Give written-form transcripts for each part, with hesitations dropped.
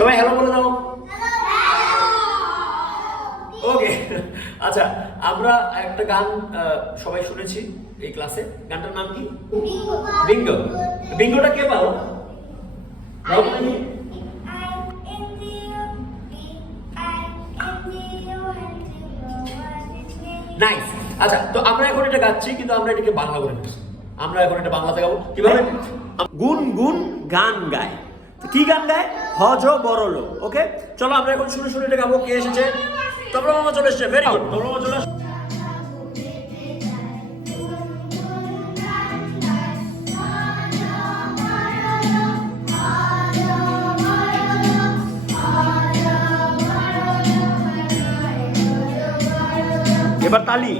সবাই হ্যালো বলে দাও। ওকে, আচ্ছা আমরা একটা গান সবাই শুনেছি এই ক্লাসে। গানটার নাম কি? বিঙ্গো। বিঙ্গোটা কে পারো? নাইস। আচ্ছা, তো আমরা এখন এটা গাচ্ছি, কিন্তু আমরা এটাকে বাংলা করে ফেলছি। আমরা এখন এটা বাংলাতে গাবো। কিভাবে? গুন গুন গান গায়। কি গান গায়? হজ বড়ল। ওকে, চলো আমরা এখন শুনে শুনে এটা গাবো। কে এসেছে? তোমরা মামা চলে এসেছে। ভেরি গুড, তোমরা মামা চলে আসো। এবার তালি।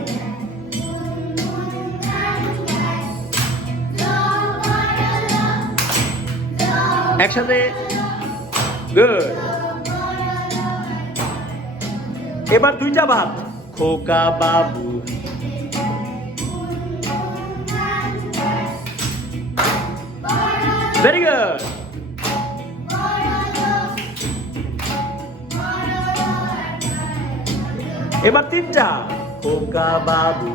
একসাথে। গুড। এবার দুইটা ভাত। খোকা বাবু। Very good. এবার তিনটা। খোকা বাবু।